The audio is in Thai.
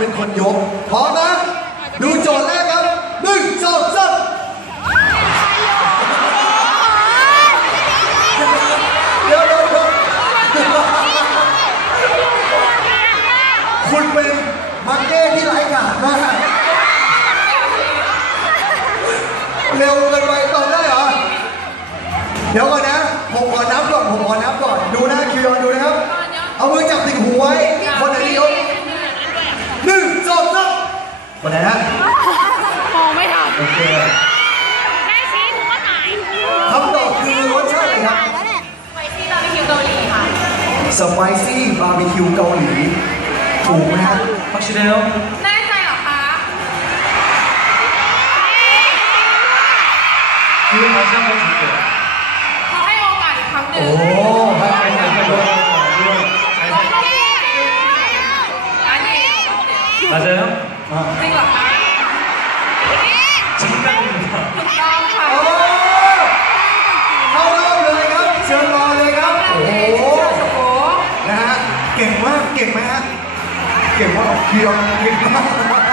เป็นคนยกพร้อมนะ ดูโจทย์แรกครับหนึ่งสองสามเดี๋ยวเดี๋ยวเดี๋ยวคุณเป็นมักเก้ที่ไร้กาจมากเร็วเกินไปตอบได้เหรอ เดี๋ยวก่อนนะ ผมขอนับก่อน ผมขอนับก่อน ดูนะคิวยอนดูนะครับ เอามือจับติ่งหูไว้ คนไหนที่ยกหนึ่งสองสาม คนไหนฮะ มองไม่ทัน โอเค แม่ชี้หนูก็หาย คำตอบคือรสชาติอะไรครับ ไปที่บาร์บีคิวเกาหลีค่ะ สไปซี่บาร์บีคิวเกาหลี ถูกไหมฮะ 확실해요? แน่ใจเหรอคะ 기회 다시 한번 줄게요. เขาให้โอกาสอีกครั้งหนึ่ โอ้ ง ให้ให้ให้ให้ด้วย อันนี้ 맞아요? อ่ เก่งไหมฮะ เก่งว่าออกเคียวเก่งมาก